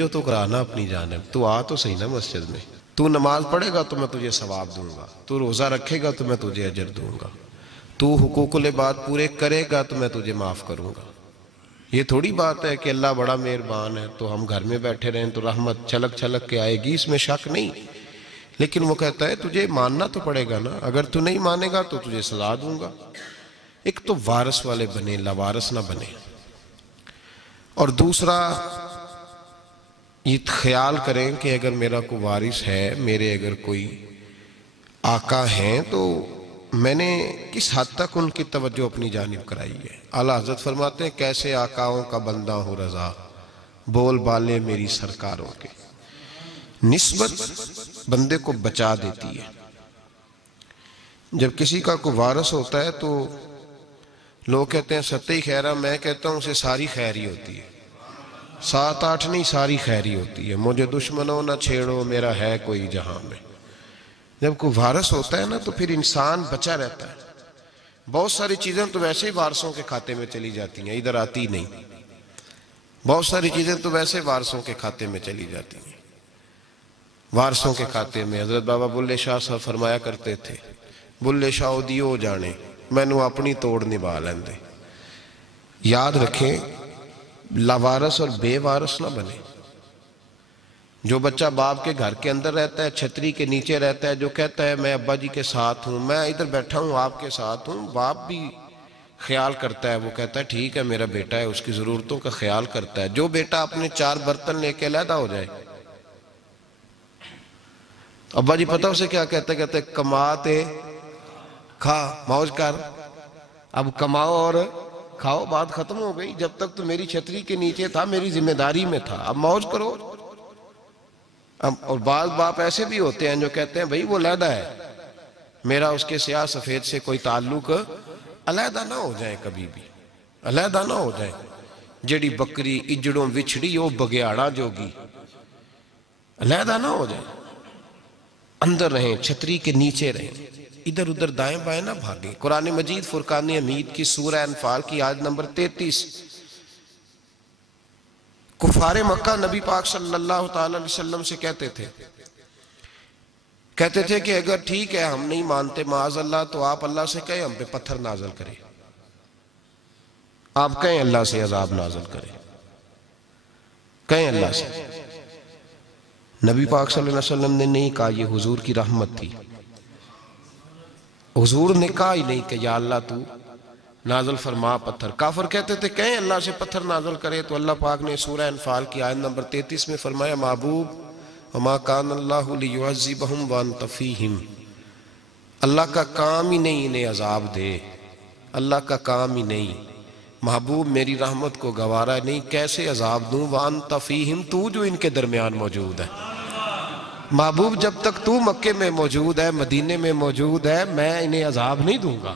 جو تو کرانا اپنی جانب، تو آ تو صحیح نا مسجد میں، تو نماز پڑھے گا تو میں تجھے ثواب دوں گا، تو روزہ رکھے گا تو میں تجھے اجر دوں گا، تو حقوق العباد پورے کرے گا تو میں تجھے معاف کروں گا۔ یہ تھوڑی بات ہے کہ اللہ بڑا مہربان ہے تو ہم گھر میں بیٹھے رہیں تو رحمت چھلک چھلک کے آئے گی، اس میں شک نہیں، لیکن وہ کہتا ہے تجھے ماننا تو پڑے گا نا، اگر تو نہیں مانے گا تو تجھے سزا دوں گا۔ ایک تو وارث والے بنے، لاوارث نہ بنے، اور دوسرا یہ خیال کریں کہ اگر میرا کوئی وارث ہے، میرے اگر کوئی آقا ہیں، تو میں نے کس حد تک ان کی توجہ اپنی جانب کرائی ہے۔ اعلیٰ حضرت فرماتے ہیں کیسے آقاؤں کا بندہ ہوں رضا، بول بالے میری سرکاروں کے۔ نسبت بندے کو بچا دیتی ہے۔ جب کسی کا کوئی وارث ہوتا ہے تو لوگ کہتے ہیں ستّی خیرہ، میں کہتا ہوں اسے ساری خیر ہی ہوتی ہے، 7-8 نہیں، ساری خیر ہی ہوتی ہے۔ مجھے دشمنوں نہ چھیڑو، میرا ہے کوئی جہاں میں۔ جب کوئی وارث ہوتا ہے نا تو پھر انسان بچا رہتا ہے۔ بہت ساری چیزیں تو ویسے ہی وارثوں کے کھاتے میں چلی جاتی ہیں، ادھر آتی نہیں۔ بہت ساری چیزیں تو ویسے وارثوں کے کھاتے میں چلی جاتی ہیں۔ وارثوں کے کھاتے میں حضرت بابا بلے شاہ صاحب فرمایا کرتے تھے، بلے شاہ دیو جانے میں نو اپنی توڑ نبھا لیندے۔ یاد رکھیں لاوارث اور بے وارث نہ بنے۔ جو بچہ باپ کے گھر کے اندر رہتا ہے، چھتری کے نیچے رہتا ہے، جو کہتا ہے میں ابا جی کے ساتھ ہوں، میں ادھر بیٹھا ہوں آپ کے ساتھ ہوں، باپ بھی خیال کرتا ہے، وہ کہتا ہے ٹھیک ہے میرا بیٹا ہے، اس کی ضرورتوں کا خیال کرتا ہے۔ جو بیٹا اپنے 4 برتن لے کے علیحدہ ہو جائے، ابا جی پتہ اسے کیا کہتے کہتے کماتے کھا موج کر، اب کماؤ اور کھاؤ، بات ختم ہو گئی۔ جب تک تو میری چھتری کے نیچے تھا، میری ذمہ داری میں تھا، اب موج کرو۔ اور بعض باپ ایسے بھی ہوتے ہیں جو کہتے ہیں بھئی وہ علیحدہ ہے، میرا اس کے سیاہ سفید سے کوئی تعلق، علیحدہ نہ ہو جائیں، کبھی بھی علیحدہ نہ ہو جائیں۔ جڑی بکری اجڑوں وچھڑی وہ بگیاڑا جوگی، علیحدہ نہ ہو جائیں، اندر رہیں، چھتری کے نیچے رہیں، ادھر ادھر دائیں بائیں نہ بھاگیں۔ قرآن مجید فرقان حمید کی سورہ انفال کی آیت نمبر 33، کفار مکہ نبی پاک صلی اللہ تعالی علیہ وسلم سے کہتے تھے کہ اگر ٹھیک ہے ہم نہیں مانتے معاذ اللہ، تو آپ اللہ سے کہیں ہم پہ پتھر نازل کریں، آپ کہیں اللہ سے عذاب نازل کریں، کہیں اللہ سے۔ نبی پاک صلی اللہ علیہ وسلم نے نہیں کہا، یہ حضور کی رحمت تھی، حضور نے کہا ہی نہیں کہ یا اللہ تو نازل فرما پتھر۔ کافر کہتے تھے کہیں اللہ سے پتھر نازل کرے، تو اللہ پاک نے سورہ انفال کی آیت نمبر 33 میں فرمایا محبوب وما کان اللہ لیعذبہم وانت فیہم، اللہ کا کام ہی نہیں انہیں عذاب دے، اللہ کا کام ہی نہیں۔ محبوب میری رحمت کو گوارا نہیں، کیسے عذاب دوں، وانت فیہم، تو جو ان کے درمیان موجود ہے۔ محبوب جب تک تو مکے میں موجود ہے، مدینے میں موجود ہے، میں انہیں عذاب نہیں دوں گا۔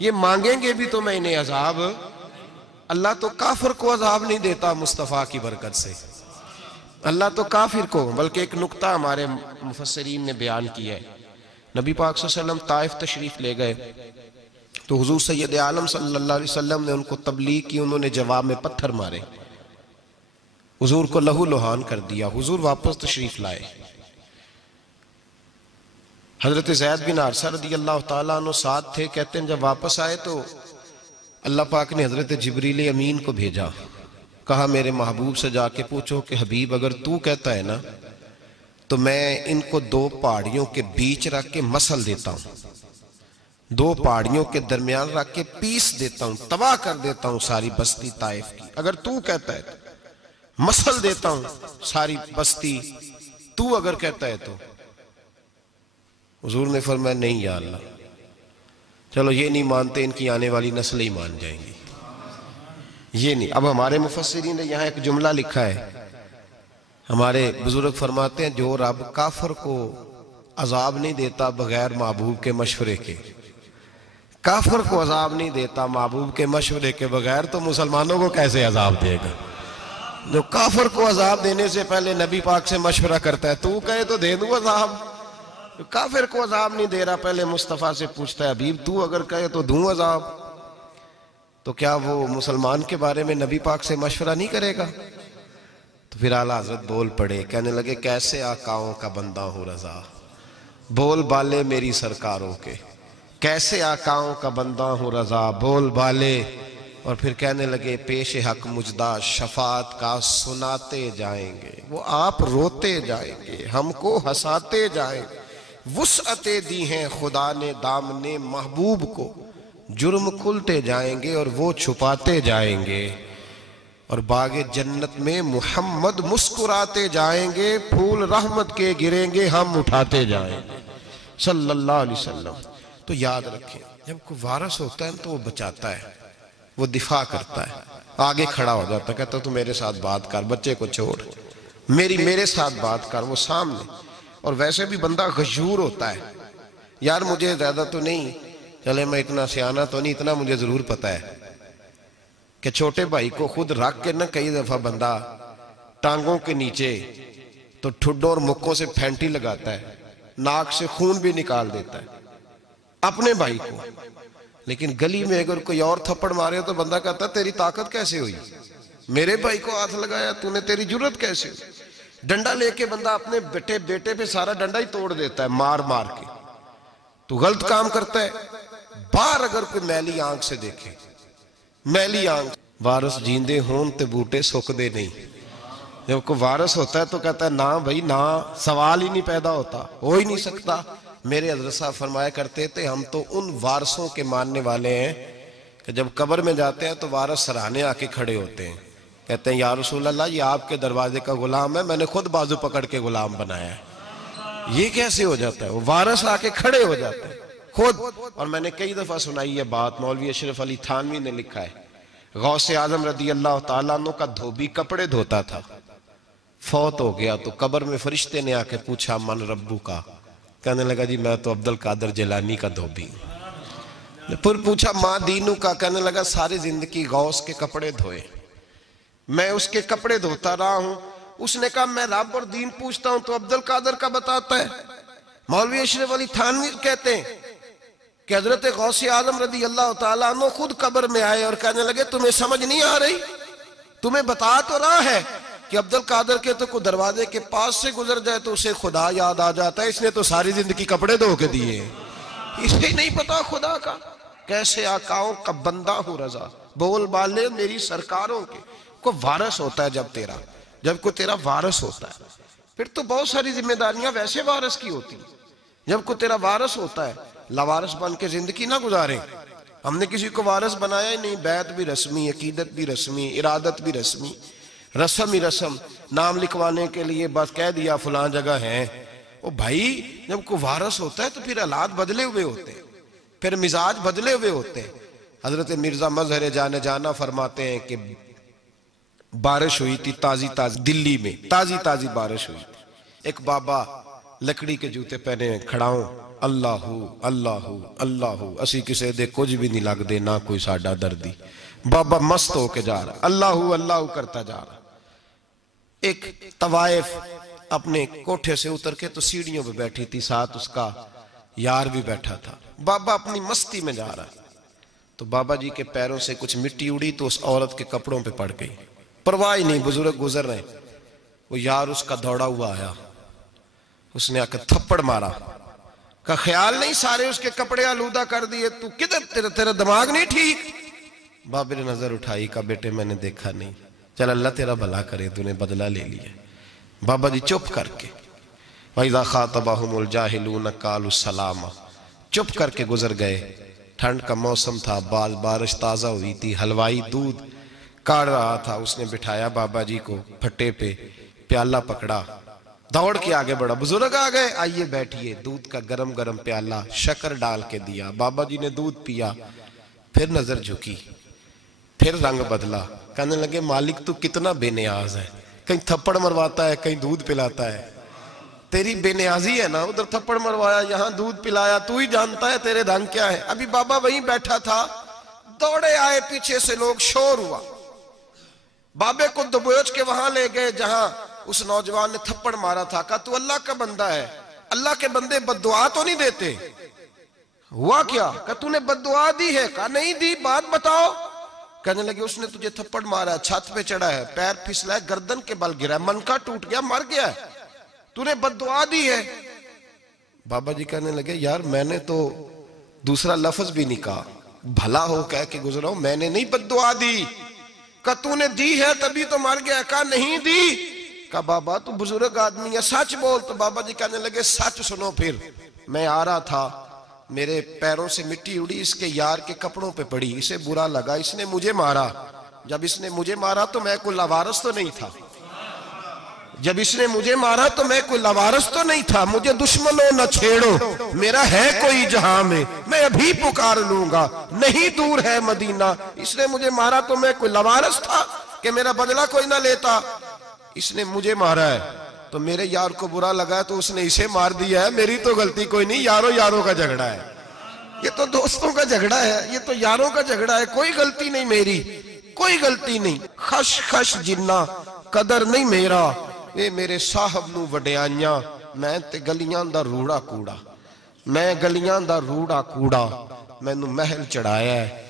یہ مانگیں گے بھی تو میں انہیں عذاب، اللہ تو کافر کو عذاب نہیں دیتا مصطفیٰ کی برکت سے، اللہ تو کافر کو۔ بلکہ ایک نکتہ ہمارے مفسرین نے بیان کیا ہے، نبی پاک صلی اللہ علیہ وسلم طائف تشریف لے گئے تو حضور سید عالم صلی اللہ علیہ وسلم نے ان کو تبلیغ کی، انہوں نے جواب میں پتھر مارے، حضور کو لہو لہان کر دیا، حضور واپس تشریف لائے۔ حضرت زید بن حارثہ رضی اللہ تعالیٰ عنہ ساتھ تھے، کہتے ہیں جب واپس آئے تو اللہ پاک نے حضرت جبریل امین کو بھیجا، کہا میرے محبوب سے جا کے پوچھو کہ حبیب اگر تو کہتا ہے نا تو میں ان کو 2 پہاڑیوں کے بیچ رکھ کے مسل دیتا ہوں، 2 پہاڑیوں کے درمیان رکھ کے پیس دیتا ہوں، تباہ کر دیتا ہوں ساری بستی طائف کی، اگر تو کہتا ہے تو مسل دیتا ہوں ساری بستی، تو اگر کہتا ہے تو۔ حضور نے فرمایا نہیں یا اللہ، چلو یہ نہیں مانتے، ان کی آنے والی نسلیں ہی مان جائیں گی، یہ نہیں۔ اب ہمارے مفسرین نے یہاں ایک جملہ لکھا ہے، ہمارے بزرگ فرماتے ہیں جو رب کافر کو عذاب نہیں دیتا بغیر محبوب کے مشورے کے، کافر کو عذاب نہیں دیتا محبوب کے مشورے کے بغیر، تو مسلمانوں کو کیسے عذاب دے گا؟ جو کافر کو عذاب دینے سے پہلے نبی پاک سے مشورہ کرتا ہے، تو کہے تو دے دوں عذاب، کافر کو عذاب نہیں دے رہا، پہلے مصطفیٰ سے پوچھتا ہے حبیب تو اگر کہے تو دوں عذاب، تو کیا وہ مسلمان کے بارے میں نبی پاک سے مشورہ نہیں کرے گا؟ تو پھر اعلیٰ حضرت بول پڑے، کہنے لگے کیسے آقاؤں کا بندہ ہوں رضا، بول بالے میری سرکاروں کے، کیسے آقاؤں کا بندہ ہوں رضا، بول بالے. اور پھر کہنے لگے پیش حق مجدہ شفاعت کا سناتے جائیں گے، وہ آپ روتے جائیں گے، ہم کو ہنساتے جائیں گے. وسعتیں دی ہیں خدا نے دامن محبوب کو، جرم کھلتے جائیں گے اور وہ چھپاتے جائیں گے. اور باغ جنت میں محمد مسکراتے جائیں گے، پھول رحمت کے گریں گے، ہم اٹھاتے جائیں گے صلی اللہ علیہ وسلم. تو یاد رکھیں، جب کوئی وارث ہوتا ہے تو وہ بچاتا ہے، وہ دفاع کرتا ہے، آگے کھڑا ہو جاتا ہے، کہتا تو میرے ساتھ بات کر، بچے کو چھوڑ، میرے ساتھ بات کر، وہ سامنے. اور ویسے بھی بندہ غیور ہوتا ہے، یار مجھے زیادہ تو نہیں، چلے میں اتنا سیانہ تو نہیں، اتنا مجھے ضرور پتا ہے کہ چھوٹے بھائی کو خود رکھ کے نہ کئی دفعہ بندہ ٹانگوں کے نیچے تو ٹھڈوں اور مکوں سے پھینٹی لگاتا ہے، ناک سے خون بھی نکال دیتا ہے اپنے بھائی کو. لیکن گلی میں اگر کوئی اور تھپڑ مارے تو بندہ کہتا ہے تیری طاقت کیسے ہوئی، میرے بھائی کو ہاتھ لگایا تو نے، تیری جرت کیسے ہوئی. ڈنڈا لے کے بندہ اپنے بیٹے پہ سارا ڈنڈا ہی توڑ دیتا ہے مار مار کے. تو غلط کام کرتا ہے. باہر اگر کوئی میلی آنکھ سے دیکھے، میلی آنکھ، وارث جیندے ہون تے بوٹے سکدے نہیں. جب کوئی وارث ہوتا ہے تو کہتا ہے نا بھائی نا، سوال ہی نہیں پیدا ہوتا، ہو ہی نہیں سکتا. میرے حضرت صاحب فرمایا کرتے تھے ہم تو ان وارثوں کے ماننے والے ہیں کہ جب قبر میں جاتے ہیں تو وارث سراہنے آ کے کھڑے ہوتے ہیں، کہتے ہیں یا رسول اللہ یہ آپ کے دروازے کا غلام ہے، میں نے خود بازو پکڑ کے غلام بنایا ہے. یہ کیسے ہو جاتا ہے؟ وہ وارث آ کے کھڑے ہو جاتے ہیں خود. اور میں نے کئی دفعہ سنائی یہ بات، مولوی اشرف علی تھانوی نے لکھا ہے، غوث اعظم رضی اللہ تعالیٰ عنہ کا دھوبی کپڑے دھوتا تھا، فوت ہو گیا تو قبر میں فرشتے نے آ کے پوچھا من ربو کا، کہنے لگا جی میں تو عبد القادر جیلانی کا دھوبی ہوں. پھر پوچھا ماں دینو کا، کہنے لگا ساری زندگی غوث کے کپڑے دھوئے، میں اس کے کپڑے دھوتا رہا ہوں. اس نے کہا میں رب اور دین پوچھتا ہوں تو عبد القادر کا بتاتا ہے. مولوی اشرف علی تھانوی کہتے ہیں کہ حضرت غوث اعظم رضی اللہ تعالیٰ عنہ خود قبر میں آئے اور کہنے لگے تمہیں سمجھ نہیں آ رہی، تمہیں بتا تو رہا ہے کہ عبد القادر کے تو کوئی دروازے کے پاس سے گزر جائے تو اسے خدا یاد آ جاتا ہے، اس نے تو ساری زندگی کپڑے دھو کے دیے، اسے نہیں پتا خدا کا. کیسے آقاؤں کا بندہ ہوں رضا، بول بالے میری سرکاروں کے. کوئی وارث ہوتا ہے جب کوئی تیرا وارث ہوتا ہے پھر تو بہت ساری ذمہ داریاں ویسے وارث کی ہوتی. جب کوئی تیرا وارث ہوتا ہے لاوارث بن کے زندگی نہ گزارے. ہم نے کسی کو وارث بنایا ہی نہیں، بیعت بھی رسمی، عقیدت بھی رسمی، ارادت بھی رسمی، رسم ہی رسم، نام لکھوانے کے لیے بس کہہ دیا فلاں جگہ ہیں. او بھائی جب کوئی وارث ہوتا ہے تو پھر حالات بدلے ہوئے ہوتے ہیں، پھر مزاج بدلے ہوئے ہوتے ہیں. حضرت مرزا مظہر جانا فرماتے ہیں کہ بارش ہوئی تھی تازی دلی میں تازی بارش ہوئی تھی. ایک بابا لکڑی کے جوتے پہنے کھڑا ہوں، اللہ اللہ اللہ اسی کسے دے کچھ بھی نہیں لگ دے، نہ کوئی ساڈا دردی. بابا مست ہو کے جا رہا، اللہ اللہ کرتا جا رہا. ایک طوائف اپنے کوٹھے سے اتر کے تو سیڑھیوں پہ بیٹھی تھی، ساتھ اس کا یار بھی بیٹھا تھا. بابا اپنی مستی میں جا رہا تو بابا جی کے پیروں سے کچھ مٹی اڑی تو اس عورت کے کپڑوں پہ پڑ گئی. پرواہ نہیں، بزرگ گزر رہے. وہ یار اس کا دوڑا ہوا آیا، اس نے آ کے تھپڑ مارا، کا خیال نہیں سارے اس کے کپڑے آلودہ کر دیے، تو کدھر تیرا دماغ نہیں ٹھیک. بابے نے نظر اٹھائی، کہا بیٹے میں نے دیکھا نہیں، چل اللہ تیرا بھلا کرے، تو نے بدلہ لے لیا. بابا جی چپ کر کے وَإِذَا خَاطَبَهُمُ الْجَاهِلُونَ قَالُوا السَّلَامَ، چپ کر کے گزر گئے. ٹھنڈ کا موسم تھا، بارش تازہ ہوئی تھی، حلوائی دودھ کاڑ رہا تھا. اس نے بٹھایا بابا جی کو پھٹے پہ، پیالہ پکڑا، دوڑ کے آگے بڑھا. بزرگ آ گئے، آئیے بیٹھیے. دودھ کا گرم پیالہ شکر ڈال کے دیا. بابا جی نے دودھ پیا، پھر نظر جھکی، پھر رنگ بدلا. کہنے لگے مالک تو کتنا بے نیاز ہے، کہیں تھپڑ مرواتا ہے، کہیں دودھ پلاتا ہے. تیری بے نیازی ہے نا، ادھر تھپڑ مروایا، یہاں دودھ پلایا، تو ہی جانتا ہے تیرے رنگ کیا ہے. ابھی بابا وہیں بیٹھا تھا، دوڑے آئے پیچھے سے لوگ، شور ہوا. بابے کو دبوچ کے وہاں لے گئے جہاں اس نوجوان نے تھپڑ مارا تھا. کہا تو اللہ کا بندہ ہے، اللہ کے بندے بد دعا تو نہیں دیتے. ہوا کیا؟ کہا تو نے بد دعا دی ہے؟ کہا نہیں دی، بات بتاؤ. کہنے لگے اس نے تجھے تھپڑ مارا ہے، چھت پہ چڑھا ہے، پیر پھسلا ہے، گردن کے بل گرا ہے، منکا ٹوٹ گیا، مر گیا ہے، تو نے بد دعا دی ہے۔ بابا جی کہنے لگے یار میں نے تو دوسرا لفظ بھی نہیں کہا، بھلا ہو کہہ کے گزرا ہوں، میں نے نہیں بد دعا دی۔ کہا تو نے دی ہے تبھی تو مر گیا۔ کہا نہیں دی۔ کہا بابا تو بزرگ آدمی ہے، سچ بول۔ تو بابا جی کہنے لگے سچ سنو پھر، میں آ رہا تھا، میرے پیروں سے مٹی اڑی، اس کے یار کے کپڑوں پہ پڑی، اسے برا لگا، اس نے مجھے مارا۔ جب اس نے مجھے مارا تو میں کوئی لاوارث تو نہیں تھا، جب اس نے مجھے مارا تو میں کوئی لاوارث تو نہیں تھا، مجھے دشمنوں نہ چھیڑو، میرا ہے کوئی جہاں میں ابھی پکار لوں گا، نہیں دور ہے مدینہ۔ اس نے مجھے مارا تو میں کوئی لاوارث تھا کہ میرا بدلہ کوئی نہ لیتا، اس نے مجھے مارا ہے تو میرے یار کو برا لگا ہے تو اس نے اسے مار دیا ہے، میری تو غلطی کوئی نہیں، یاروں کا جھگڑا ہے، یہ تو دوستوں کا جھگڑا ہے، یہ تو یاروں کا جھگڑا ہے، کوئی غلطی نہیں میری، کوئی غلطی نہیں۔ خش خش جنہ قدر نہیں میرا، اے میرے صاحب نو وڈیانیاں، میں تے گلیاں دا روڑا کوڑا، میں گلیاں دا روڑا کوڑا، میں نو محل چڑھایا ہے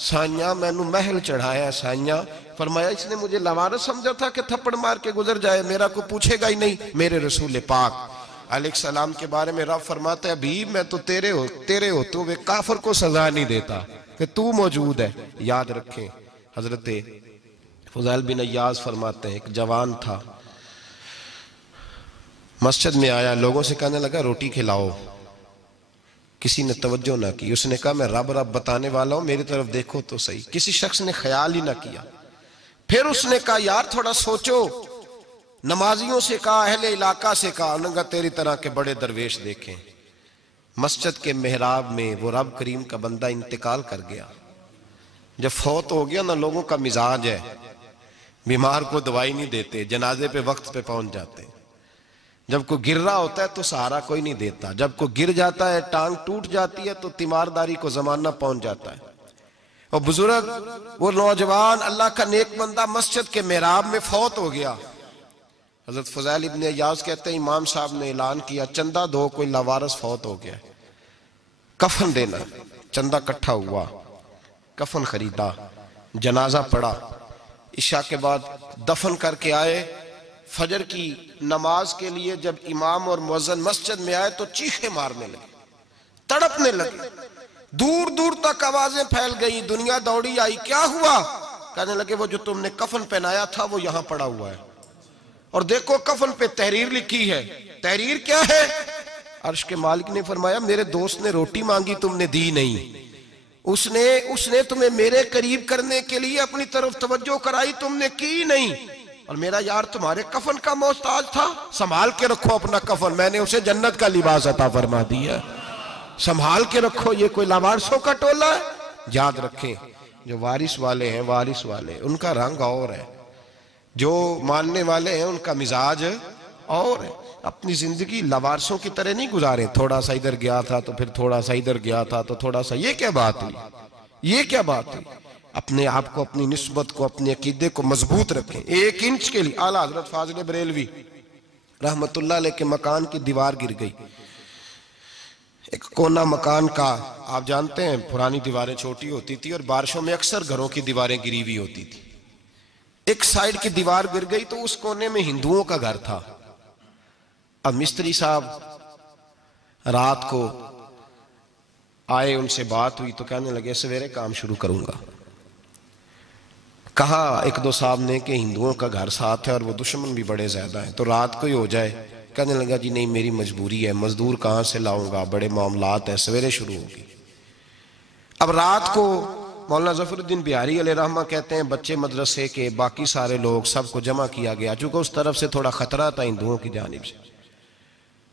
سائیاں، میں نو محل چڑھایا ہے سائیاں۔ فرمایا اس نے مجھے لاوارث سمجھا تھا کہ تھپڑ مار کے گزر جائے، میرا کو پوچھے گا ہی نہیں۔ میرے رسول پاک علیہ السلام کے بارے میں رب فرماتا ہے ابھی میں تو تیرے ہوتے ہوئے کافر کو سزا نہیں دیتا کہ تو موجود ہے۔ یاد رکھیں حضرت فضیل بن عیاض فرماتے ہیں ایک جوان تھا، مسجد میں آیا، لوگوں سے کہنے لگا روٹی کھلاؤ، کسی نے توجہ نہ کی، اس نے کہا میں رب بتانے والا ہوں، میری طرف دیکھو تو صحیح، کسی شخص نے خیال ہی نہ کیا۔ پھر اس نے کہا یار تھوڑا سوچو، نمازیوں سے کہا، اہل علاقہ سے کہا، انہوں نے کہا تیری طرح کے بڑے درویش دیکھیں۔ مسجد کے محراب میں وہ رب کریم کا بندہ انتقال کر گیا۔ جب فوت ہو گیا نا، لوگوں کا مزاج ہے، بیمار کو دوائی نہیں دیتے، جنازے پہ وقت پہ پہنچ جاتے، جب کوئی گر رہا ہوتا ہے تو سہارا کوئی نہیں دیتا، جب کوئی گر جاتا ہے ٹانگ ٹوٹ جاتی ہے تو تیمارداری کو زمانہ پہنچ جاتا ہے۔ اور بزرگ وہ نوجوان اللہ کا نیک بندہ مسجد کے محراب میں فوت ہو گیا۔ حضرت فضیل ابن عیاض کہتے ہیں امام صاحب نے اعلان کیا چندہ دو، کوئی لاوارث فوت ہو گیا، کفن دینا۔ چندہ کٹھا ہوا، کفن خریدا، جنازہ پڑا، عشاء کے بعد دفن کر کے آئے۔ فجر کی نماز کے لیے جب امام اور مؤذن مسجد میں آئے تو چیخیں مارنے لگے، تڑپنے لگے، دور دور تک آوازیں پھیل گئی، دنیا دوڑی آئی، کیا ہوا؟ کہنے لگے وہ جو تم نے کفن پہنایا تھا وہ یہاں پڑا ہوا ہے، اور دیکھو کفن پہ تحریر لکھی ہے۔ تحریر کیا ہے؟ عرش کے مالک نے فرمایا میرے دوست نے روٹی مانگی تم نے دی نہیں، اس نے تمہیں میرے قریب کرنے کے لیے اپنی طرف توجہ کرائی، تم نے کی نہیں، اور میرا یار تمہارے کفن کا محتاج تھا، سنبھال کے رکھو اپنا کفن، میں نے اسے جنت کا لباس عطا فرما دیا، سنبھال کے رکھو، یہ کوئی لاوارثوں کا ٹولہ ہے۔ یاد رکھیں جو وارث والے ہیں، وارث والے ان کا رنگ اور ہے، جو ماننے والے ہیں ان کا مزاج اور ہے۔ اپنی زندگی لاوارثوں کی طرح نہیں گزاریں، تھوڑا سا ادھر گیا تھا تو پھر تھوڑا سا ادھر گیا تھا تو تھوڑا سا، یہ کیا بات ہوئی، یہ کیا بات ہوئی؟ اپنے آپ کو، اپنی نسبت کو، اپنے عقیدے کو مضبوط رکھیں۔ ایک انچ کے لیے اعلیٰ حضرت فاضل بریلوی رحمت اللہ علیہ کے مکان کی دیوار گر گئی، ایک کونا مکان کا، آپ جانتے ہیں پرانی دیواریں چھوٹی ہوتی تھی اور بارشوں میں اکثر گھروں کی دیواریں گری ہوئی ہوتی تھی، ایک سائیڈ کی دیوار گر گئی تو اس کونے میں ہندوؤں کا گھر تھا۔ اب مستری صاحب رات کو آئے، ان سے بات ہوئی تو کہنے لگے سویرے کام شروع کروں گا۔ کہا ایک دو صاحب نے کہ ہندوؤں کا گھر ساتھ ہے اور وہ دشمن بھی بڑے زیادہ ہیں تو رات کو ہی ہو جائے۔ کہنے لگا جی نہیں میری مجبوری ہے، مزدور کہاں سے لاؤں گا، بڑے معاملات ہیں، سویرے شروع ہوگی۔ اب رات کو مولانا ظفر الدین بہاری علیہ رحمہ کہتے ہیں بچے مدرسے کے، باقی سارے لوگ، سب کو جمع کیا گیا، چونکہ اس طرف سے تھوڑا خطرہ تھا ہندوؤں کی جانب سے۔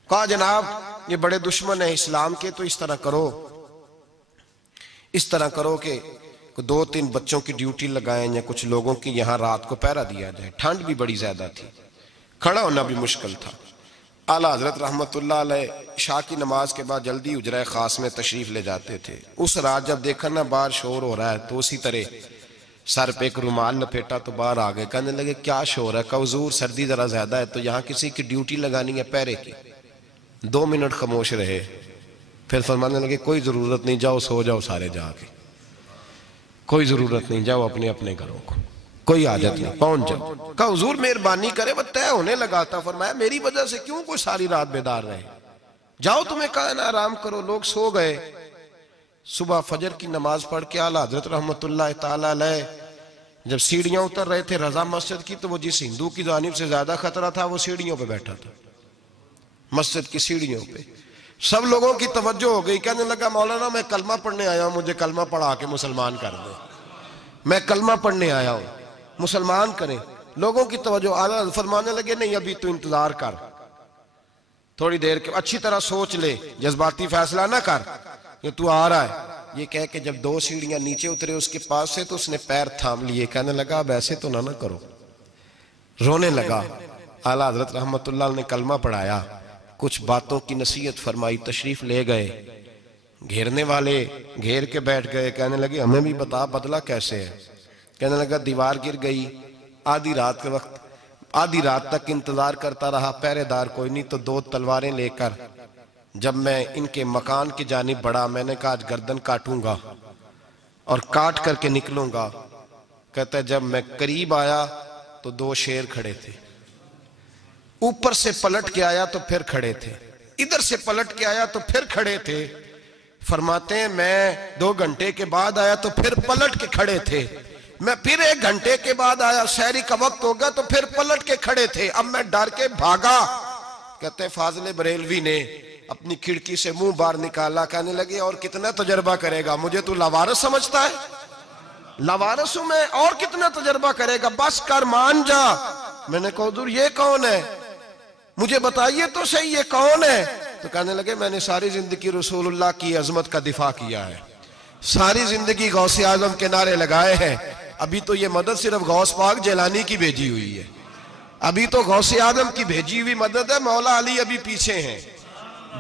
کہا جناب یہ بڑے دشمن ہیں اسلام کے، تو اس طرح کرو کہ دو تین بچوں کی ڈیوٹی لگائیں یا کچھ لوگوں کی یہاں رات کو پہرا دیا جائے، ٹھنڈ بھی بڑی زیادہ تھی، کھڑا ہونا بھی مشکل تھا۔ اعلیٰ حضرت رحمت اللہ علیہ عشاء کی نماز کے بعد جلدی حجرہ خاص میں تشریف لے جاتے تھے۔ اس رات جب دیکھا نا باہر شور ہو رہا ہے تو اسی طرح سر پہ ایک رومال لپیٹا تو باہر آ گئے، کہنے لگے کیا شور ہے؟ کہا حضور سردی ذرا زیادہ ہے تو یہاں کسی کی ڈیوٹی لگانی ہے پہرے کی۔ 2 منٹ خاموش رہے، پھر فرمانے لگے کوئی ضرورت نہیں، جاؤ سو جاؤ سارے جا کے، کوئی ضرورت نہیں، جاؤ اپنے اپنے گھروں کو، کوئی حاجت نہیں، پہنچ جاؤ۔ کہا حضور مہربانی کرے، وہ طے ہونے لگا تھا۔ فرمایا میری وجہ سے کیوں کوئی ساری رات بیدار رہے، جاؤ تمہیں کہا نا آرام کرو۔ لوگ سو گئے۔ صبح فجر کی نماز پڑھ کے اعلیٰ حضرت رحمت اللہ تعالیٰ علیہ جب سیڑھیاں اتر رہے تھے رضا مسجد کی، تو وہ جس ہندو کی جانب سے زیادہ خطرہ تھا وہ سیڑھیوں پہ بیٹھا تھا، مسجد کی سیڑھیوں پہ۔ سب لوگوں کی توجہ ہو گئی، کہنے لگا مولانا میں کلمہ پڑھنے آیا ہوں، مجھے کلمہ پڑھا کے مسلمان کر دیں، میں کلمہ پڑھنے آیا ہوں، مسلمان کریں۔ لوگوں کی توجہ، اعلیٰ فرمانے لگے نہیں ابھی تو انتظار کر، تھوڑی دیر کے اچھی طرح سوچ لے، جذباتی فیصلہ نہ کر کہ تو آ رہا ہے۔ یہ کہہ کے جب 2 سیڑھیاں نیچے اترے اس کے پاس سے، تو اس نے پیر تھام لیے، کہنے لگا اب ایسے تو نہ کرو، رونے لگا۔ اعلیٰ حضرت رحمت اللہ نے کلمہ پڑھایا، کچھ باتوں کی نصیحت فرمائی، تشریف لے گئے۔ گھیرنے والے گھیر کے بیٹھ گئے، کہنے لگے ہمیں بھی بتا بدلہ کیسے ہے۔ کہنے لگا دیوار گر گئی، آدھی رات کے وقت، آدھی رات تک انتظار کرتا رہا، پہرے دار کوئی نہیں، تو 2 تلواریں لے کر جب میں ان کے مکان کی جانب بڑھا، میں نے کہا آج گردن کاٹوں گا اور کاٹ کر کے نکلوں گا۔ کہتا ہے جب میں قریب آیا تو 2 شیر کھڑے تھے، اوپر سے پلٹ کے آیا تو پھر کھڑے تھے، ادھر سے پلٹ کے آیا تو پھر کھڑے تھے۔ فرماتے ہیں میں 2 گھنٹے کے بعد آیا تو پھر پلٹ کے کھڑے تھے، میں پھر 1 گھنٹے کے بعد آیا، سحری کا وقت ہو گیا تو پھر پلٹ کے کھڑے تھے، اب میں ڈر کے بھاگا۔ کہتے ہیں فاضل بریلوی نے اپنی کھڑکی سے منہ باہر نکالا، کہنے لگے اور کتنا تجربہ کرے گا، مجھے تو لاوارث سمجھتا ہے، لاوارث ہوں میں، اور کتنا تجربہ کرے گا، بس کر مان جا۔ میں نے کہا حضور یہ کون ہے، مجھے بتائیے تو صحیح یہ کون ہے۔ تو کہنے لگے میں نے ساری زندگی رسول اللہ کی عظمت کا دفاع کیا ہے، ساری زندگی غوث اعظم کے نعرے لگائے ہیں، ابھی تو یہ مدد صرف غوث پاک جیلانی کی بھیجی ہوئی ہے، ابھی تو غوث اعظم کی بھیجی ہوئی مدد ہے، مولا علی ابھی پیچھے ہیں،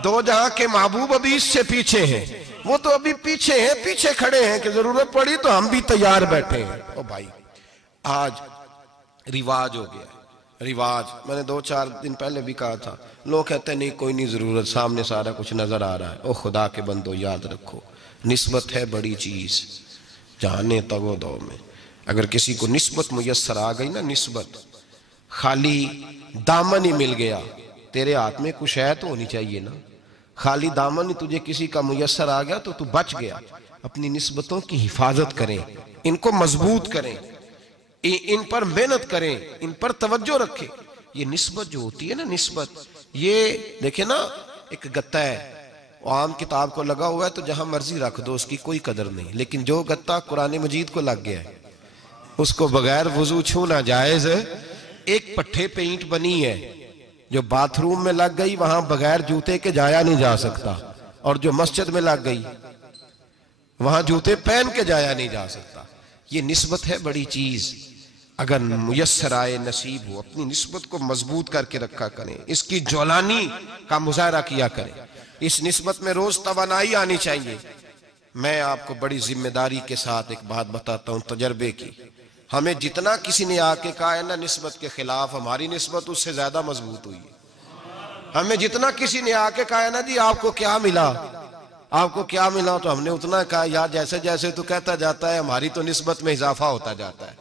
2 جہاں کے محبوب ابھی اس سے پیچھے ہیں، وہ تو ابھی پیچھے ہیں، پیچھے کھڑے ہیں کہ ضرورت پڑی تو ہم بھی تیار بیٹھے ہیں۔ او بھائی آج رواج ہو گیا، رواج، میں نے 2-4 دن پہلے بھی کہا تھا، لوگ کہتے ہیں نہیں کوئی نہیں ضرورت، سامنے سارا کچھ نظر آ رہا ہے۔ او خدا کے بندو یاد رکھو، نسبت ہے بڑی چیز، جانے تگو دو میں، اگر کسی کو نسبت میسر آ گئی نا، نسبت، خالی دامن ہی مل گیا، تیرے ہاتھ میں کچھ ہے تو ہونی چاہیے نا، خالی دامن ہی تجھے کسی کا میسر آ گیا تو بچ گیا۔ اپنی نسبتوں کی حفاظت کریں، ان کو مضبوط کریں، ان پر محنت کریں، ان پر توجہ رکھیں۔ یہ نسبت جو ہوتی ہے نا، نسبت، یہ دیکھیں نا، ایک گتا ہے وہ عام کتاب کو لگا ہوا ہے تو جہاں مرضی رکھ دو، اس کی کوئی قدر نہیں، لیکن جو گتا قرآن مجید کو لگ گیا ہے اس کو بغیر وضو چھونا جائز ہے۔ ایک پٹھے پہ اینٹ بنی ہے جو باتھ روم میں لگ گئی، وہاں بغیر جوتے کے جایا نہیں جا سکتا، اور جو مسجد میں لگ گئی وہاں جوتے پہن کے جایا نہیں جا سکتا۔ یہ نسبت ہے بڑی چیز، اگر میسر آئے نصیب ہو، اپنی نسبت کو مضبوط کر کے رکھا کریں، اس کی جولانی کا مظاہرہ کیا کریں، اس نسبت میں روز توانائی آنی چاہیے۔ میں آپ کو بڑی ذمہ داری کے ساتھ ایک بات بتاتا ہوں تجربے کی، ہمیں جتنا کسی نے آ کے کہا ہے نا نسبت کے خلاف، ہماری نسبت اس سے زیادہ مضبوط ہوئی ہے۔ ہمیں جتنا کسی نے آ کے کہا ہے نا جی آپ کو کیا ملا، آپ کو کیا ملا، تو ہم نے اتنا کہا یا جیسے جیسے تو کہتا جاتا ہے ہماری تو نسبت میں اضافہ ہوتا جاتا ہے،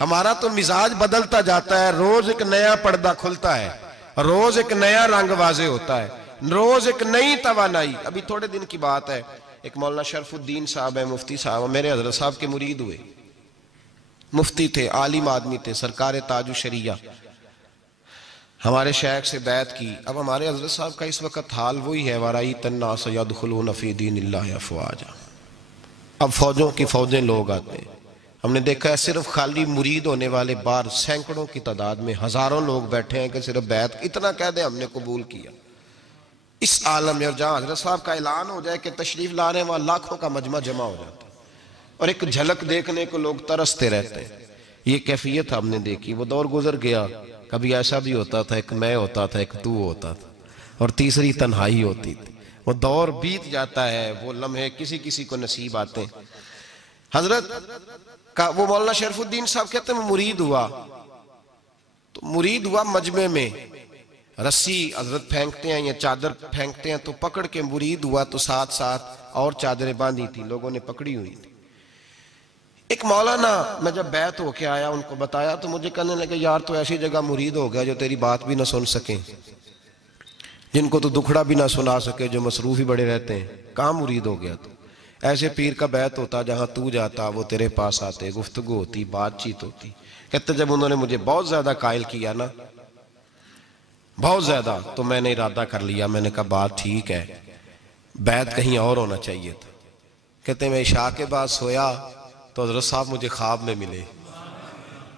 ہمارا تو مزاج بدلتا جاتا ہے، روز ایک نیا پردہ کھلتا ہے، روز ایک نیا رنگ واضح ہوتا ہے، روز ایک نئی توانائی۔ ابھی تھوڑے دن کی بات ہے، ایک مولانا شرف الدین صاحب ہے، مفتی صاحب، میرے حضرت صاحب کے مرید ہوئے، مفتی تھے، عالم آدمی تھے، سرکار تاج الشریعہ، ہمارے شیخ سے بیعت کی۔ اب ہمارے حضرت صاحب کا اس وقت حال وہی ہے، وَرَأَيْتَ النَّاسَ يَدْخُلُونَ فِي دِينِ اللَّهِ أَفْوَاجًا، اب فوجوں کی فوجیں لوگ آتے ہیں۔ ہم نے دیکھا ہے صرف خالی مرید ہونے والے بار سینکڑوں کی تعداد میں ہزاروں لوگ بیٹھے ہیں کہ صرف بیعت اتنا کہہ دیں ہم نے قبول کیا۔ اس عالم میں، اور جہاں حضرت صاحب کا اعلان ہو جائے کہ تشریف لا رہے ہیں، وہاں لاکھوں کا مجمع جمع ہو جاتا ہے، اور ایک جھلک دیکھنے کو لوگ ترستے رہتے ہیں۔ یہ کیفیت ہم نے دیکھی، وہ دور گزر گیا، کبھی ایسا بھی ہوتا تھا ایک میں ہوتا تھا، ایک تو ہوتا تھا، اور تیسری تنہائی ہوتی تھی۔ وہ دور بیت جاتا ہے، وہ لمحے کسی کسی کو نصیب آتے ہیں۔ حضرت کا وہ مولانا شرف الدین صاحب کہتے ہیں میں مرید ہوا، تو مرید ہوا مجمع میں، رسی حضرت پھینکتے ہیں یا چادر پھینکتے ہیں تو پکڑ کے مرید ہوا، تو ساتھ ساتھ اور چادریں باندھی تھی، لوگوں نے پکڑی ہوئی تھی۔ ایک مولانا میں جب بیعت ہو کے آیا ان کو بتایا تو مجھے کہنے لگے یار تو ایسی جگہ مرید ہو گیا جو تیری بات بھی نہ سن سکیں، جن کو تو دکھڑا بھی نہ سنا سکے، جو مصروف ہی بڑے رہتے ہیں، کہاں مرید ہو گیا تو؟ ایسے پیر کا بیعت ہوتا جہاں تو جاتا وہ تیرے پاس آتے، گفتگو ہوتی، بات چیت ہوتی۔ کہتے جب انہوں نے مجھے بہت زیادہ قائل کیا نا، بہت زیادہ، تو میں نے ارادہ کر لیا، میں نے کہا بات ٹھیک ہے، بیعت کہیں اور ہونا چاہیے تھا۔ کہتے میں عشاء کے بعد سویا تو حضرت صاحب مجھے خواب میں ملے،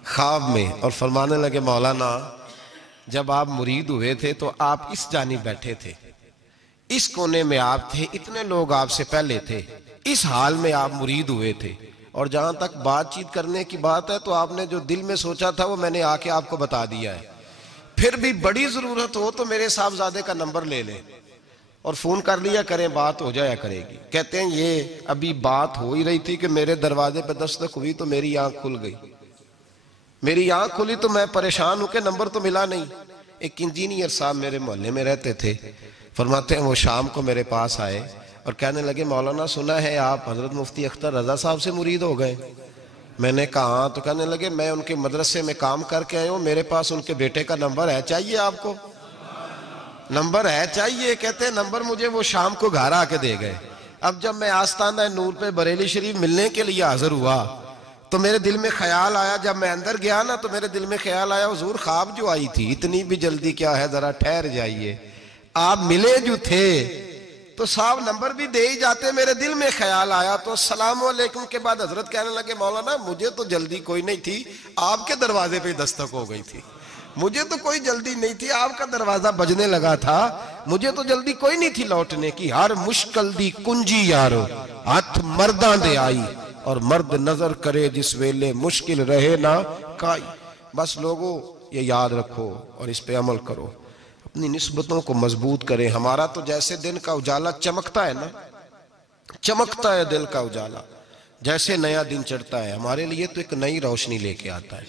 خواب میں، اور فرمانے لگے مولانا جب آپ مرید ہوئے تھے تو آپ اس جانب بیٹھے تھے، اس کونے میں آپ تھے، اتنے لوگ آپ سے پہلے تھے، اس حال میں آپ مرید ہوئے تھے، اور جہاں تک بات چیت کرنے کی بات ہے تو آپ نے جو دل میں سوچا تھا وہ میں نے آ کے آپ کو بتا دیا ہے، پھر بھی بڑی ضرورت ہو تو میرے صاحبزادے کا نمبر لے لیں اور فون کر لیا کریں، بات ہو جایا کرے گی۔ کہتے ہیں یہ ابھی بات ہو ہی رہی تھی کہ میرے دروازے پہ دستک ہوئی تو میری آنکھ کھل گئی، میری آنکھ کھلی تو میں پریشان ہوں کہ نمبر تو ملا نہیں۔ ایک انجینئر صاحب میرے محلے میں رہتے تھے، فرماتے ہیں وہ شام کو میرے پاس آئے اور کہنے لگے مولانا سنا ہے آپ حضرت مفتی اختر رضا صاحب سے مرید ہو گئے؟ میں نے کہا ہاں، تو کہنے لگے میں ان کے مدرسے میں کام کر کے آئے ہوں، میرے پاس ان کے بیٹے کا نمبر ہے، چاہیے آپ کو؟ نمبر ہے چاہیے؟ کہتے ہیں نمبر مجھے وہ شام کو گھر آ کے دے گئے۔ اب جب میں آستانہ نور پہ بریلی شریف ملنے کے لیے حاضر ہوا تو میرے دل میں خیال آیا، جب میں اندر گیا نا تو میرے دل میں خیال آیا حضور خواب جو آئی تھی اتنی بھی جلدی کیا ہے، ذرا ٹھہر جائیے، آپ ملے جو تھے تو صاحب نمبر بھی دے ہی جاتے۔ میرے دل میں خیال آیا تو السلام علیکم کے بعد حضرت کہنے لگے مولانا مجھے تو جلدی کوئی نہیں تھی، آپ کے دروازے پہ دستک ہو گئی تھی، مجھے تو کوئی جلدی نہیں تھی، آپ کا دروازہ بجنے لگا تھا، مجھے تو جلدی کوئی نہیں تھی لوٹنے کی، ہر مشکل دی کنجی یارو ہاتھ مرداں دے آئی، اور مرد نظر کرے جس ویلے مشکل رہے نہ کائی۔ بس لوگوں یہ یاد رکھو اور اس پہ عمل کرو، اپنی نسبتوں کو مضبوط کریں۔ ہمارا تو جیسے دن کا اجالا چمکتا ہے نا، چمکتا ہے دل کا اجالا، جیسے نیا دن چڑھتا ہے ہمارے لیے تو ایک نئی روشنی لے کے آتا ہے۔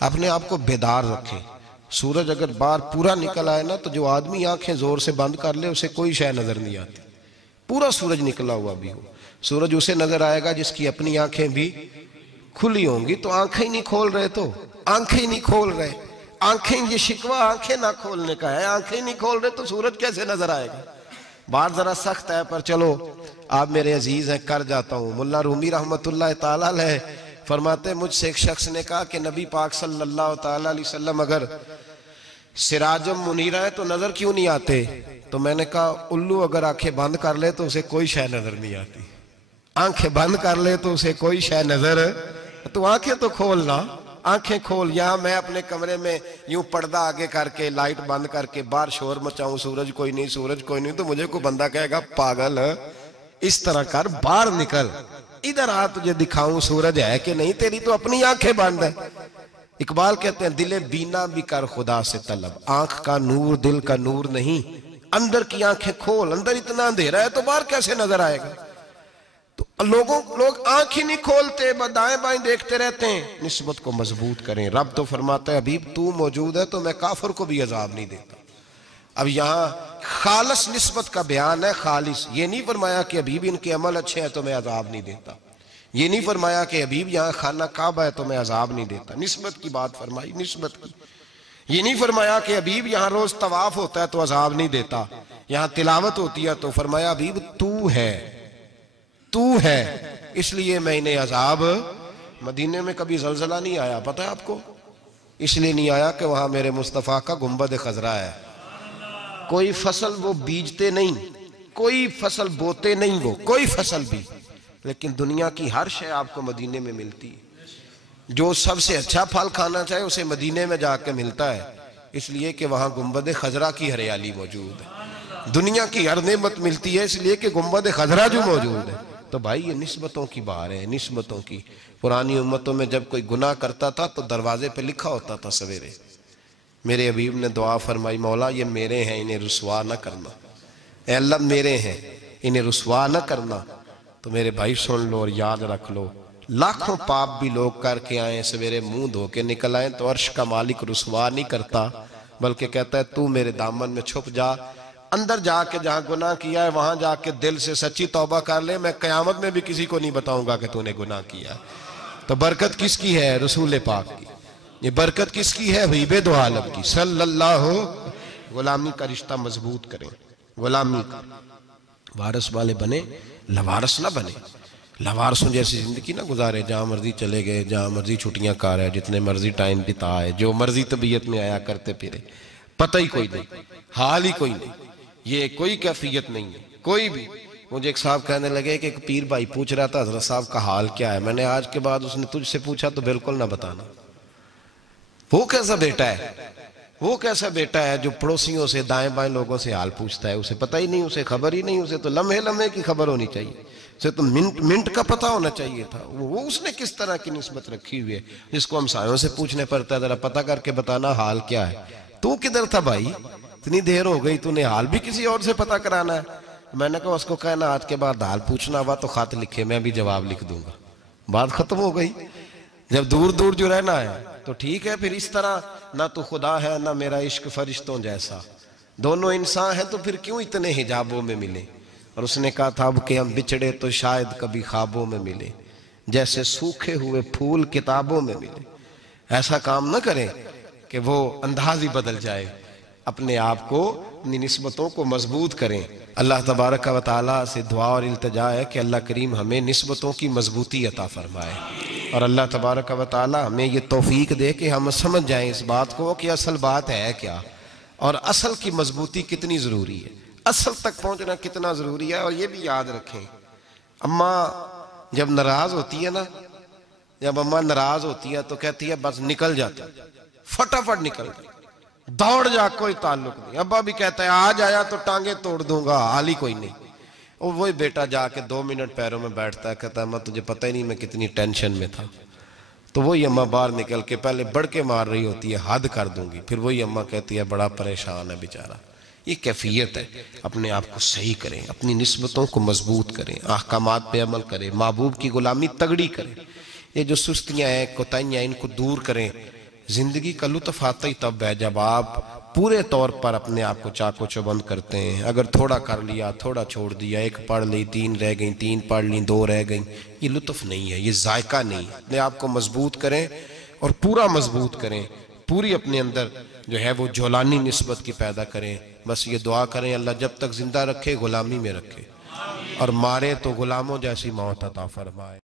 اپنے آپ کو بیدار رکھیں۔ سورج اگر باہر پورا نکل آئے نا تو جو آدمی آنکھیں زور سے بند کر لے اسے کوئی شے نظر نہیں آتی، پورا سورج نکلا ہوا بھی ہو، سورج اسے نظر آئے گا جس کی اپنی آنکھیں بھی کھلی ہوں گی۔ تو آنکھیں نہیں کھول رہے، تو آنکھیں نہیں کھول رہے، آنکھیں، یہ شکوہ آنکھیں نہ کھولنے کا ہے، آنکھیں نہیں کھول رہے تو سورج کیسے نظر آئے گا؟ بات ذرا سخت ہے پر چلو آپ میرے عزیز ہیں کر جاتا ہوں۔ ملا رومی رحمت اللہ تعالیٰ علیہ فرماتے مجھ سے ایک شخص نے کہا کہ نبی پاک صلی اللہ تعالیٰ علیہ وسلم اگر سراجم منیرہ ہے تو نظر کیوں نہیں آتے؟ تو میں نے کہا الو اگر آنکھیں بند کر لے تو اسے کوئی شے نظر نہیں آتی، آنکھیں بند کر لے تو اسے کوئی شے نظر، تو آنکھیں تو کھولنا، آنکھیں کھول۔ یہاں میں اپنے کمرے میں یوں پردہ آگے کر کے لائٹ بند کر کے باہر شور مچاؤں، سورج کوئی نہیں، سورج کوئی نہیں، تو مجھے کوئی بندہ کہے گا پاگل اس طرح کر، باہر نکل، ادھر آ تجھے دکھاؤں سورج ہے کہ نہیں، تیری تو اپنی آنکھیں بند ہے۔ اقبال کہتے ہیں دل بینا بھی کر خدا سے طلب، آنکھ کا نور دل کا نور نہیں، اندر کی آنکھیں کھول، اندر اتنا اندھیرا ہے تو باہر کیسے نظر آئے گا؟ تو لوگ آنکھ ہی نہیں کھولتے، دائیں بائیں دیکھتے رہتے ہیں۔ نسبت کو مضبوط کریں۔ رب تو فرماتا ہے حبیب تو موجود ہے تو میں کافر کو بھی عذاب نہیں دیتا۔ اب یہاں خالص نسبت کا بیان ہے، خالص، یہ نہیں فرمایا کہ حبیب ان کے عمل اچھے ہیں تو میں عذاب نہیں دیتا، یہ نہیں فرمایا کہ حبیب یہاں خانہ کعبہ ہے تو میں عذاب نہیں دیتا، نسبت کی بات فرمائی، نسبت کی۔ یہ نہیں فرمایا کہ حبیب یہاں روز طواف ہوتا ہے تو عذاب نہیں دیتا، یہاں تلاوت ہوتی ہے تو فرمایا حبیب تو ہے اس لیے میں انہیں عذاب۔ مدینے میں کبھی زلزلہ نہیں آیا، پتہ ہے آپ کو؟ اس لیے نہیں آیا کہ وہاں میرے مصطفیٰ کا گنبد خضرا ہے، کوئی فصل وہ بیجتے نہیں، کوئی فصل بوتے نہیں، وہ کوئی فصل بھی، لیکن دنیا کی ہر شے آپ کو مدینے میں ملتی ہے۔ جو سب سے اچھا پھل کھانا چاہے اسے مدینے میں جا کے ملتا ہے، اس لیے کہ وہاں گنبد خضرا کی ہریالی موجود ہے۔ دنیا کی ہر نعمت ملتی ہے اس لیے کہ گنبد خضرا جو موجود ہے۔ تو بھائی یہ نسبتوں کی بات ہے، نسبتوں کی۔ پرانی امتوں میں جب کوئی گناہ کرتا تھا تو دروازے پہ لکھا ہوتا تھا سویرے، میرے حبیب نے دعا فرمائی مولا یہ میرے ہیں انہیں رسوا نہ کرنا، اے اللہ میرے ہیں انہیں رسوا نہ کرنا۔ تو میرے بھائی سن لو اور یاد رکھ لو، لاکھوں پاپ بھی لوگ کر کے آئیں، سویرے منہ دھو کے نکل آئیں تو عرش کا مالک رسوا نہیں کرتا، بلکہ کہتا ہے تو میرے دامن میں چھپ جا، اندر جا کے جہاں گناہ کیا ہے وہاں جا کے دل سے سچی توبہ کر لے، میں قیامت میں بھی کسی کو نہیں بتاؤں گا کہ تو نے گناہ کیا ہے۔ تو برکت کس کی ہے؟ رسول پاک کی. یہ برکت کس کی ہے؟ حبیب دو عالم کی صلی اللہ. غلامی کا رشتہ مضبوط کریں، غلامی کا وارث والے بنے، لوارث نہ بنے. لوارثوں جیسی زندگی نہ گزارے، جہاں مرضی چلے گئے، جہاں مرضی چھٹیاں کار ہے، جتنے مرضی ٹائم بتا ہے، جو مرضی طبیعت میں آیا کرتے پھرے، پتہ ہی کوئی نہیں، حال ہی کوئی نہیں. یہ کوئی کیفیت نہیں ہے کوئی بھی. مجھے ایک صاحب کہنے لگے کہ ایک پیر بھائی پوچھ رہا تھا حضرت صاحب کا حال کیا ہے. میں نے آج کے بعد اس نے تجھ سے پوچھا تو بالکل نہ بتانا. وہ کیسا بیٹا ہے، وہ کیسا بیٹا ہے جو پڑوسیوں سے دائیں بائیں لوگوں سے حال پوچھتا ہے؟ اسے پتہ ہی نہیں، اسے خبر ہی نہیں. اسے تو لمحے لمحے کی خبر ہونی چاہیے، اسے تو منٹ منٹ کا پتہ ہونا چاہیے تھا. وہ اس نے کس طرح کی نسبت رکھی ہوئی ہے جس کو ہم سایوں سے پوچھنے پڑتا ہے ذرا پتہ کر کے بتانا حال کیا ہے. تو کدھر تھا بھائی؟ اتنی دیر ہو گئی، تو نے حال بھی کسی اور سے پتہ کرانا ہے. میں نے کہا اس کو کہنا آج کے بعد حال پوچھنا ہوا تو خط لکھے، میں بھی جواب لکھ دوں گا. بات ختم ہو گئی. جب دور دور جو رہنا ہے تو ٹھیک ہے. پھر اس طرح نہ تو خدا ہے نہ میرا عشق فرشتوں جیسا، دونوں انسان ہیں تو پھر کیوں اتنے حجابوں میں ملے. اور اس نے کہا تھا اب کہ ہم بچھڑے تو شاید کبھی خوابوں میں ملے، جیسے سوکھے ہوئے پھول کتابوں میں ملے. ایسا کام نہ کریں کہ وہ انداز ہی بدل جائے. اپنے آپ کو، اپنی نسبتوں کو مضبوط کریں. اللہ تبارک و تعالیٰ سے دعا اور التجا ہے کہ اللہ کریم ہمیں نسبتوں کی مضبوطی عطا فرمائے، اور اللہ تبارک و تعالیٰ ہمیں یہ توفیق دے کہ ہم سمجھ جائیں اس بات کو کہ اصل بات ہے کیا، اور اصل کی مضبوطی کتنی ضروری ہے، اصل تک پہنچنا کتنا ضروری ہے. اور یہ بھی یاد رکھیں، اماں جب ناراض ہوتی ہے نا، جب اماں ناراض ہوتی ہے تو کہتی ہے بس نکل جاتا، فٹافٹ نکل جاتا، دوڑ جا، کوئی تعلق نہیں. ابا بھی کہتا ہے آج آیا تو ٹانگیں توڑ دوں گا، حال ہی کوئی نہیں. اور وہی بیٹا جا کے 2 منٹ پیروں میں بیٹھتا ہے، کہتا ہے اماں تجھے پتہ ہی نہیں میں کتنی ٹینشن میں تھا. تو وہی اماں باہر نکل کے پہلے بڑھ کے مار رہی ہوتی ہے حد کر دوں گی، پھر وہی اماں کہتی ہے بڑا پریشان ہے بیچارہ. یہ کیفیت ہے. اپنے آپ کو صحیح کریں، اپنی نسبتوں کو مضبوط کریں، احکامات پہ عمل کریں، محبوب کی غلامی تگڑی کریں. یہ جو سستیاں ہیں، کوتاہیاں، ان کو دور کریں. زندگی کا لطف آتا ہی تب ہے جب آپ پورے طور پر اپنے آپ کو چاق و چوبند کرتے ہیں. اگر تھوڑا کر لیا، تھوڑا چھوڑ دیا، 1 پڑھ لی 3 رہ گئیں، 3 پڑھ لیں 2 رہ گئیں، یہ لطف نہیں ہے، یہ ذائقہ نہیں ہے. اپنے آپ کو مضبوط کریں اور پورا مضبوط کریں. پوری اپنے اندر جو ہے وہ جولانی نسبت کی پیدا کریں. بس یہ دعا کریں اللہ جب تک زندہ رکھے غلامی میں رکھے، اور مارے تو غلاموں جیسی موت عطا فرمائے.